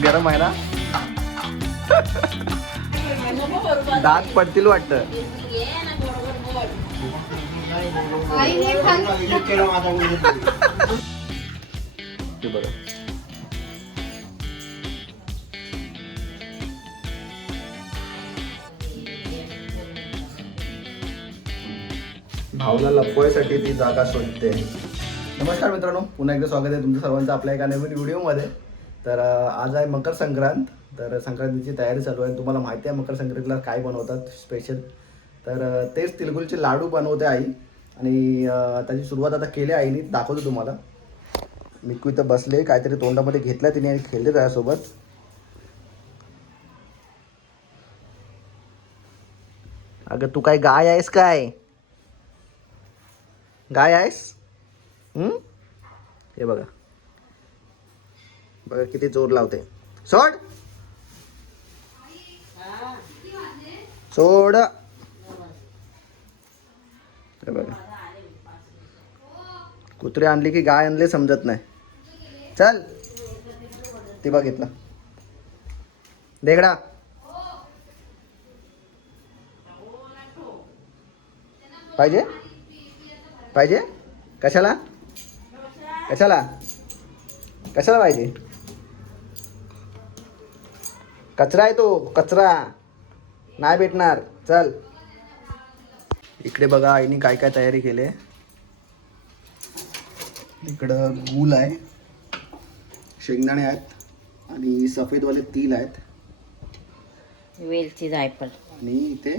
गरम आहे ना. दात पडतील वाटतं. बरं भावना लपवायसाठी ती जागा शोधते. नमस्कार मित्रांनो, पुन्हा एकदा स्वागत आहे तुमचं सर्वांचं आपल्या एका नवीन व्हिडिओमध्ये. तर आज आहे मकर संक्रांत. तर संक्रांतीची तयारी चालू आहे. तुम्हाला माहिती आहे मकर संक्रांतीला काय बनवतात स्पेशल. तर तेच तिळगुळचे लाडू बनवते आई. आणि त्याची सुरुवात आता केली आईने. दाखवतो तुम्हाला. मिकू इथं बसले, काहीतरी तोंडामध्ये घेतला तिने आणि खेळले त्याच्यासोबत. अगं तू काय गाय आहेस काय? गाय आहेस? हे बघा बघा किती जोर लावते. सोड सोड. हे बघा कुत्रे आणले की गाय आणले समजत नाही. चल ते बघितलं देगडा. पाहिजे पाहिजे कशाला कशाला कशाला पाहिजे? कचरा आहे तो, कचरा नाही भेटणार. चल इकडे बघा आईने काय काय तयारी केली आहे. इकडं गूळ आहे, शेंगदाणे आहेत आणि सफेदवाले तीळ आहेत, वेलची जायफळ आणि इथे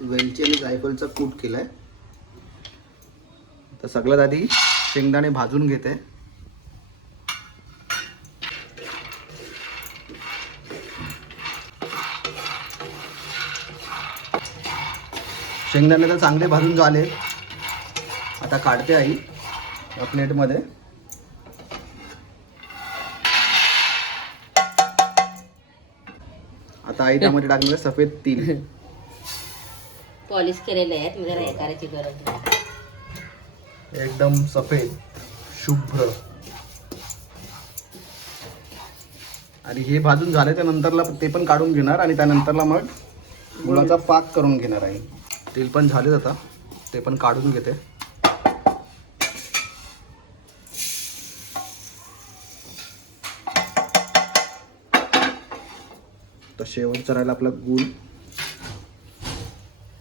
वेलची आणि जायफळचा कूट केलाय. तर सगळ्यात आधी शेंगदाणे भाजून घेते. शेंगदाणे तर चांगले भाजून झाले. आता काढते आई या प्लेटमध्ये. आता आई त्यामध्ये टाकणार आहे सफेद तीळ. पॉलिश केलेले आहेत, म्हणजे हे करायची गरज नाही. एकदम सफेद शुभ्र. आणि हे भाजून झाले त्यानंतरला ते पण काढून घेणार आणि त्यानंतरला मग गुळाचा पाक करून घेणार आहे. तेल पण झालेच आता, ते पण काढून घेते. तर शेवटचा राहिला आपला गूळ.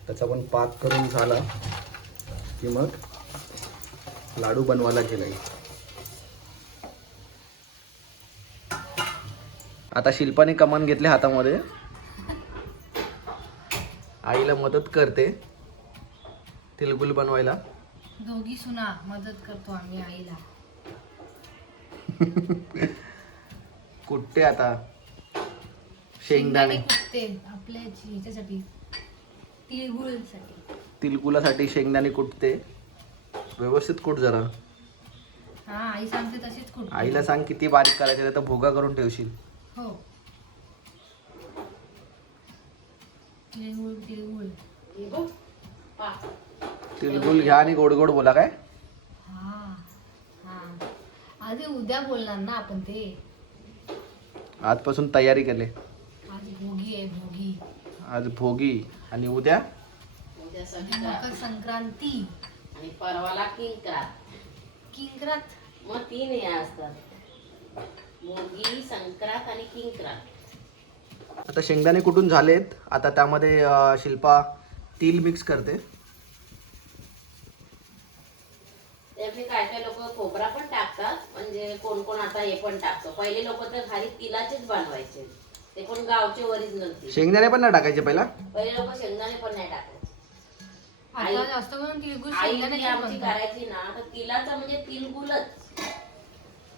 त्याचा पण पाक करून झाला की मग लाडू बनवायला गेलाय. आता शिल्पाने कमान घेतले हातामध्ये. आईला मदत करते तिळगुळ बनवायला. दोघी सुना मदत करतो आम्ही आईला. कुठते आता शेंगदाणे कुठते आपल्या ह्याच्यासाठी, तिळगुळसाठी. तिळगुळासाठी शेंगदाणे कुठते. व्यवस्थित कुठ जरा. हा आई सांगते तशीच कुठते. आईला सांग किती बारीक करायचे, तर भोगा करून ठेवशील. हो तिळगुळ तिळगुळ. तिळगुळ घ्या आणि गोड गोड बोला. काय हा हा आधी उद्या बोलणार ना आपण ते. आजपासून तयारी केले. आज भोगी आहे भोगी. आज भोगी आणि उद्या मकर संक्रांती आणि परवाला किंक्रात. किंक्रात. मग 3 हे असतात, मोगी, संक्रांत आणि किंक्रात. आता शेंगदाणे कुठून झालेत. आता त्यामध्ये शिल्पा तीळ मिक्स करते. त्यामुळे काय काय लोक खोबरा पण टाकतात, म्हणजे कोण कोण आता हे पण टाकतो. पहिले लोक तर घरी तिलाचेच बनवायचे, ते पण गावचे ओरिजिनल तीळ. शेंगदाणे पण नाही टाकायचे पहिला. पहिले लोक शेंगदाणे पण नाही टाकायचे. आता जास्त करून तिळगुळ आई शेंगदाण्याचे आमची बनतात. करायची ना, तर तिलाचा म्हणजे तिळगुळच,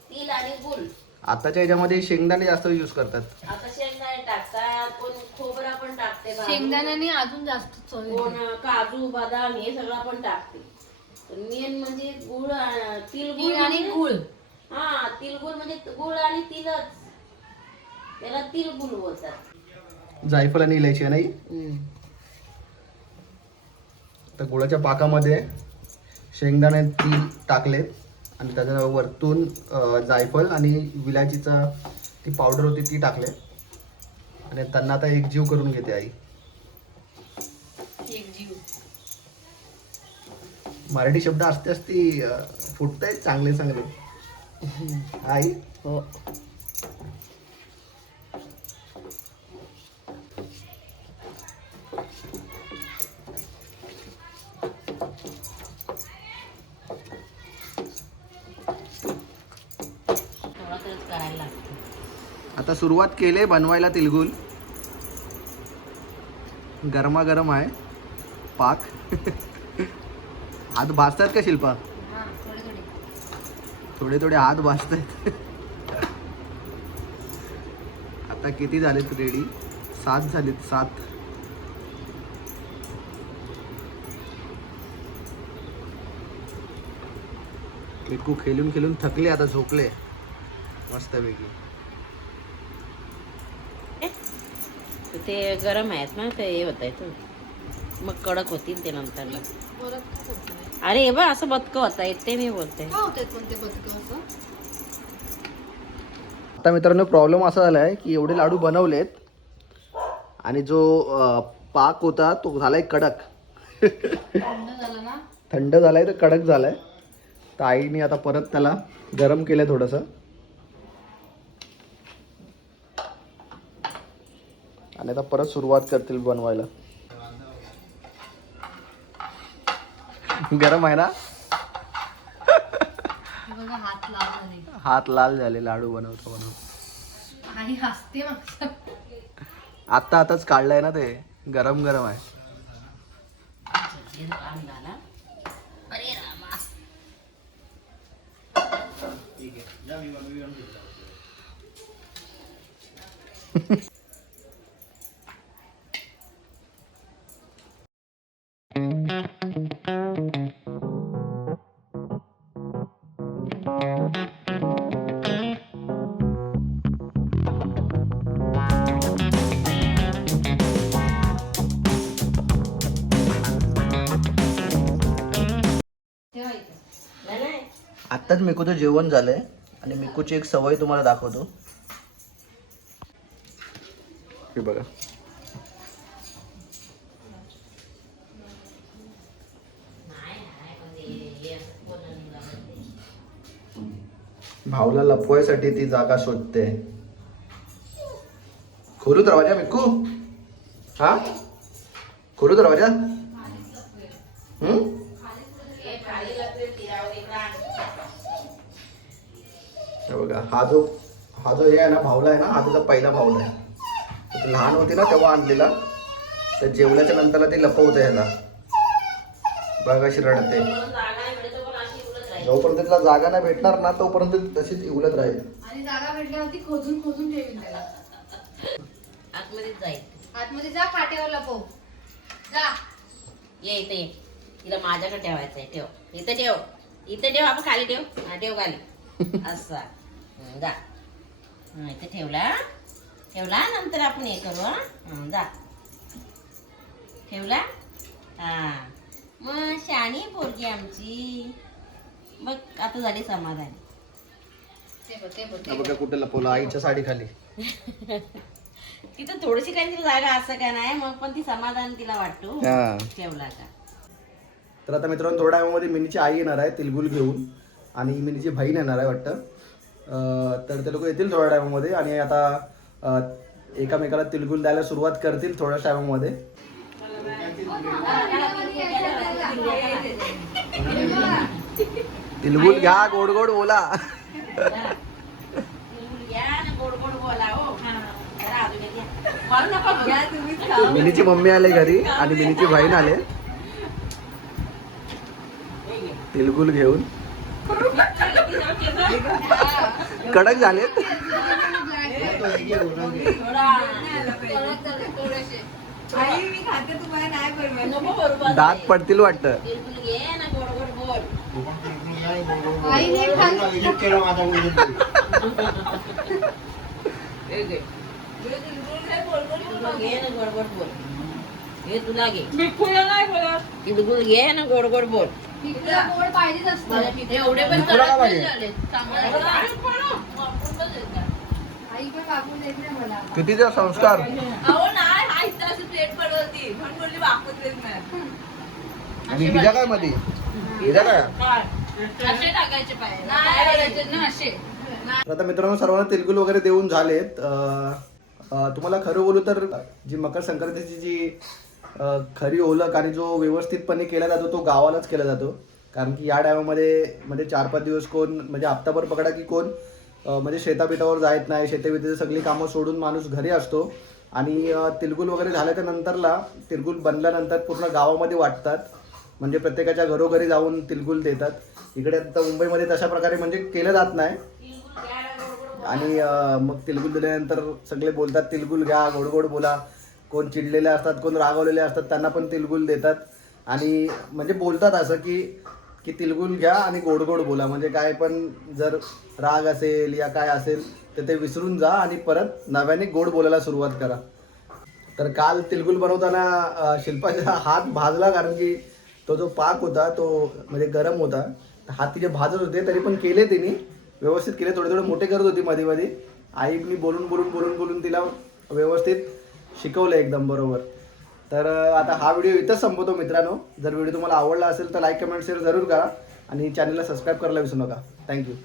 तिल आणि गुळ. आताच्या ह्याच्यामध्ये शेंगदाणे जास्त यूज करतात. आता शेंगदाणे टाकतात, कोण खोबरा पण टाकते, शेंगदाण्याने अजून जास्त चव येते. कोण काजू बदाम हे सगळं पण टाकते. मेन म्हणजे गुळ, तिळगुळ तीळ आणि म्हणजे- गुळ. हा तिळगुळ म्हणजे गुळ आणि तिलच, त्याला तिळगुळ बोलतात. जायफळ आणि इलायची आहे नाही. तर गुळाच्या पाकामध्ये शेंगदाणे तीळ टाकलेत आणि त्याच्या वरतून जायफळ आणि विलायचीचा ती पावडर होती ती टाकले आणि त्यांना आता एक जीव करून घेते आई. एक जीव. मराठी शब्द असते असती फुटतायत चांगले चांगले. आई हो. थोडा तरच करायला लागतं. आता सुरुवात केली बनवायला तिलगुल. गरमागरम आहे पाक. हात भाजतात का शिल्पा? हा थोडे थोडे. थोडे थोडे हात भाजतायत. आता किती झालेत रेडी? 7 झालेत 7. मिक्कू खेळून खेळून थकले आता झोपले मस्तपैकी. ते गरम आहेत ना ते हे होत आहेत मग कडक होतील ते नंतर. परत का होत नाही? अरे हे बघ असं बदकं होत आहेत ते मी बोलते. का होत पण ते बदकं असं? आता मित्रांनो प्रॉब्लेम असा झाला आहे की एवढे लाडू बनवलेत आणि जो पाक होता तो झालाय कडक. थंड झालं ना? थंड झालाय तर कडक झालाय. तर आईने आता परत त्याला गरम केलंय थोडंसं आणि आता परत सुरुवात करतील बनवायला. गरम आहे ना? हे बघा हात लाल झाले. हात लाल झाले लाडू बनवता बनवता. आणि हसते मग. आताच काढलंय ना ते गरम गरम आहे. अरे रामा. तेव्हा इथे. नाही, नाही. आत्ताच मिकूचं जेवण झालंय आणि मिकूची एक सवय तुम्हाला दाखवतो. हे बघा भावला लपवायसाठी ती जागा शोधते. खोलू दरवाजा मिक्कू. हा खोलू दरवाजा. हे बघा हा जो हे आहे ना भावला आहे ना हा तुझा पहिला भावला आहे. ती लहान होती ना तेव्हा आणलेला. तर जेवल्याच्या नंतरला ते लपवतं ह्याला. बघा अशी रडते. जोपर्यंत तिला जागा नाही भेटणार ना तोपर्यंत तशीच इवलत राहील. आणि जागा भेटल्यावरती खोदून खोदून ठेवीन त्याला. आतमध्येच जाईल. आतमध्ये जा खाट्यावर लपव. जा. ये इथे ये. तिला माझ्याकडे ठेवायचंय. ठेव इथे ठेव. इथे ठेव. आपण खाली ठेव. हा ठेव खाली. असा जा. हा इथे ठेवला. ठेवला नंतर आपण हे करू. हा जा. ठेवला. हा मग शाणी पोरगी आमची. बघ आता झाली समाधान. हे बघा कुठे लपवलं आईच्या साडी खाली. तिथं थोडीशी काही तिला जागा असं काय नाही मग पण ती समाधान तिला वाटतो. हा. ठेवला का. तर आता मित्रांनो थोड्या टायमामध्ये मिनीची आई येणार आहे तिलगुल घेऊन आणि मिनीची बहीण येणार आहे वाटतं. तर ते लोक येतील थोड्या टायमामध्ये आणि आता एकामेकाला तिलगुल द्यायला सुरुवात करतील थोड्या टायमामध्ये. तिलगुल घ्या गोड गोड बोला. मिनीची मम्मी आले घरी आणि मिनीची बहीण आले तिलगुल घेऊन. कडक झालेत. दात पडतील वाटतं. हे तुला घे. तिळगुळ घे ना गोड गोड बोल. गोड पाहिजेच असतं. एवढे पण कडक नाही झाले. आई वाकून देत नाही मला. कितीचा संस्कार. अहो नाही हा इथं असं प्लेट पडवती म्हणून बोलली वाकून देत नाही. आणि हिजा काय मध्ये हिजा काय. असे टाकायचे पाय नाही करायचे ना असे. तर आता मित्रांनो सर्वांना तिलगुल वगैरे देऊन झालेत. तुम्हाला खरं बोलू तर जी मकर संक्रांतीची जी खरी ओळख आणि जो व्यवस्थितपणे केला जातो तो गावालाच केला जातो. कारण की या टायमामध्ये म्हणजे 4-5 दिवस कोण म्हणजे हप्ताभर पकडा की कोण म्हणजे शेताबिटावर जायत नाही. शेताबिटाची सगळी कामं सोडून माणूस घरी असतो आणि तिलगुल वगैरे झाल्याच्या नंतरला तिलगुल बनल्यानंतर पूर्ण गावामध्ये वाटतात. म्हणजे प्रत्येकाच्या घरोघरी जाऊन तिलगुल देतात. इकडे आता मुंबईमध्ये तशा प्रकारे म्हणजे केलं जात नाही. आणि मग तिलगुल दिल्यानंतर सगळे बोलतात तिलगुल घ्या, गोड गोड बोला. कोण चिडलेले असतात, कोण रागवलेले असतात, त्यांना पण तिलगुल देतात. आणि म्हणजे बोलतात असं की तिलगुल घ्या आणि गोड गोड बोला. म्हणजे काय पण जर राग असेल या काय असेल तर ते विसरून जा आणि परत नव्याने गोड बोलायला सुरुवात करा. तर काल तिलगुल बनवताना शिल्पाचा हात भाजला. कारण की तो जो पाक होता तो म्हणजे गरम होता. हात तिचे भाजत होते तरी पण केले तिने व्यवस्थित केले. थोडे थोडे मोठे करत होती मध्ये मध्ये. आईनी बोलून तिला व्यवस्थित शिकवलं एकदम बरोबर. तर आता हा व्हिडिओ इथंच संपवतो मित्रांनो. जर व्हिडिओ तुम्हाला आवडला असेल तर लाईक कमेंट शेअर जरूर करा आणि चॅनलला सबस्क्राईब करायला विसरू नका. थँक्यू.